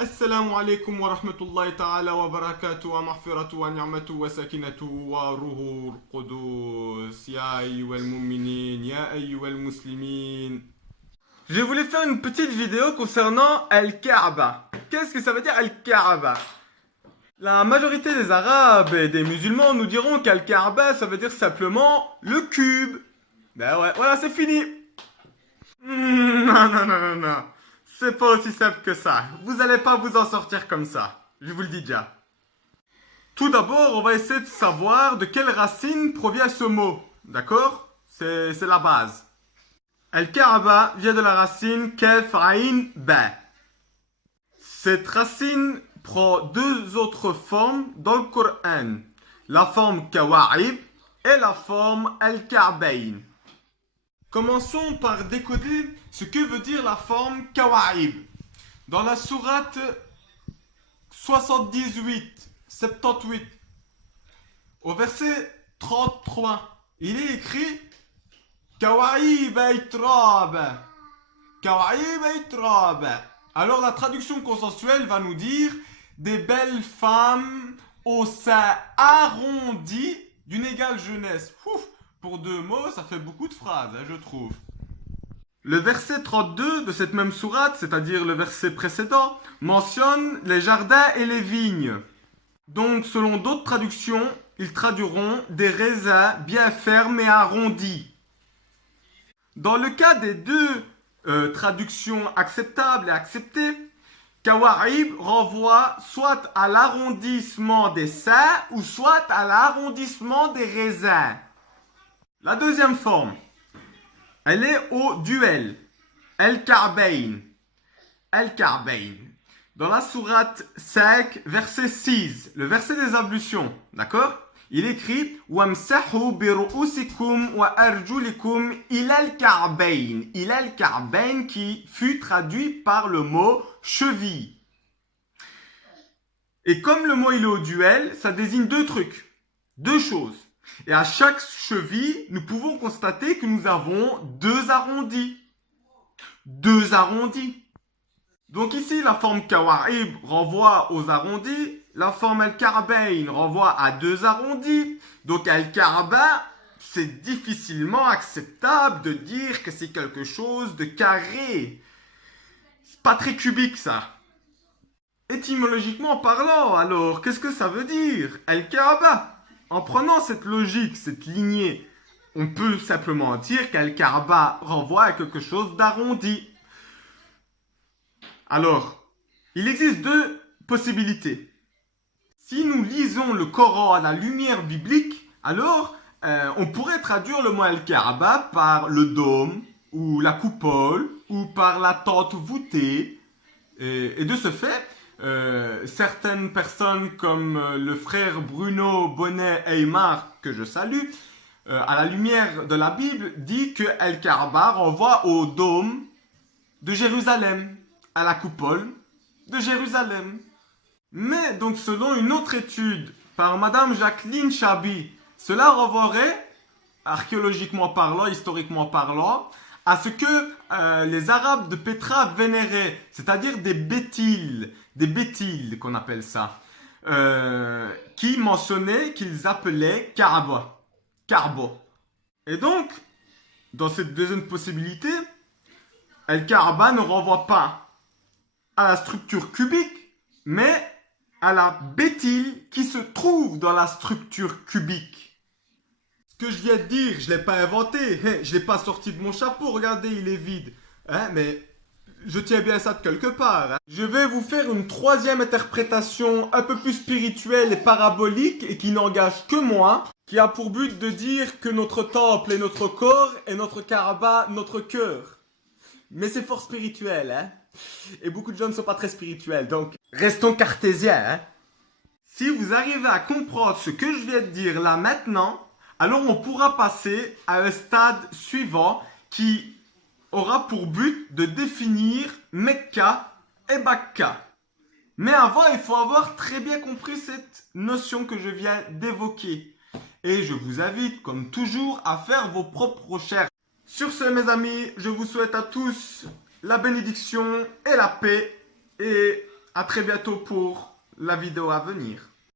السلام عليكم ورحمة الله تعالى وبركاته ومغفرة ونعمة وسكينة وروح القدس يا أيها المؤمنين يا أيها المسلمين. Je voulais faire une petite vidéo concernant Al-Kaaba. Qu'est-ce que ça veut dire Al-Kaaba? La majorité des Arabes et des musulmans nous diront qu'Al-Kaaba ça veut dire simplement le cube. Ben ouais, voilà, c'est fini. Non. C'est pas aussi simple que ça. Vous n'allez pas vous en sortir comme ça. Je vous le dis déjà. Tout d'abord, on va essayer de savoir de quelle racine provient ce mot. D'accord? C'est la base. Al-Kaaba vient de la racine Kaf Ain Ba. Cette racine prend deux autres formes dans le Coran. La forme Kawa'ib et la forme Al-Ka'bayn. Commençons par décoder ce que veut dire la forme Kawa'ib. Dans la sourate 78, au verset 33, il est écrit Kawa'ib aitrab. Kawa'ib aitrab. Alors la traduction consensuelle va nous dire des belles femmes au sein arrondi d'une égale jeunesse. Ouf. Pour deux mots, ça fait beaucoup de phrases, je trouve. Le verset 32 de cette même sourate, c'est-à-dire le verset précédent, mentionne les jardins et les vignes. Donc, selon d'autres traductions, ils traduiront des raisins bien fermes et arrondis. Dans le cas des deux traductions acceptables et acceptées, Kawa'ib renvoie soit à l'arrondissement des seins ou soit à l'arrondissement des raisins. La deuxième forme, elle est au duel. Al-Ka'bayn. Al-Ka'bayn. Dans la sourate 5, verset 6, le verset des ablutions, d'accord? Il écrit Wamsahu bi ru'usikum wa arjulikum ilal Ka'bayn. Ilal Ka'bayn qui fut traduit par le mot cheville. Et comme le mot il est au duel, ça désigne deux trucs, deux choses. Et à chaque cheville, nous pouvons constater que nous avons deux arrondis. Deux arrondis. Donc ici, la forme Kawa'ib renvoie aux arrondis. La forme Al-Ka'bayn renvoie à deux arrondis. Donc Al-Kaaba, c'est difficilement acceptable de dire que c'est quelque chose de carré. C'est pas très cubique ça. Étymologiquement parlant, alors, qu'est-ce que ça veut dire Al-Kaaba? En prenant cette logique, cette lignée, on peut simplement dire qu'Al-Kaaba renvoie à quelque chose d'arrondi. Alors, il existe deux possibilités. Si nous lisons le Coran à la lumière biblique, alors on pourrait traduire le mot Al-Kaaba par le dôme, ou la coupole, ou par la tente voûtée. Et de ce fait, certaines personnes comme le frère Bruno Bonnet-Aymar, que je salue, à la lumière de la Bible, dit que Al-Kaaba renvoie au dôme de Jérusalem, à la coupole de Jérusalem. Mais donc selon une autre étude par Madame Jacqueline Chabi, cela renvoierait, archéologiquement parlant, historiquement parlant, à ce que les Arabes de Petra vénéraient, c'est-à-dire des bétiles qu'on appelle ça, qui mentionnaient qu'ils appelaient Kaaba. Et donc, dans cette deuxième possibilité, Al-Kaaba ne renvoie pas à la structure cubique, mais à la bétile qui se trouve dans la structure cubique. Ce que je viens de dire, je ne l'ai pas inventé, je ne l'ai pas sorti de mon chapeau, regardez, il est vide. Mais je tiens bien ça de quelque part. Je vais vous faire une troisième interprétation un peu plus spirituelle et parabolique et qui n'engage que moi, qui a pour but de dire que notre temple est notre corps et notre Kaaba notre cœur. Mais c'est fort spirituel, Et beaucoup de gens ne sont pas très spirituels, donc restons cartésiens, Si vous arrivez à comprendre ce que je viens de dire là maintenant, alors on pourra passer à un stade suivant qui aura pour but de définir Mecca et Bakka. Mais avant, il faut avoir très bien compris cette notion que je viens d'évoquer. Et je vous invite, comme toujours, à faire vos propres recherches. Sur ce, mes amis, je vous souhaite à tous la bénédiction et la paix. Et À très bientôt pour la vidéo à venir.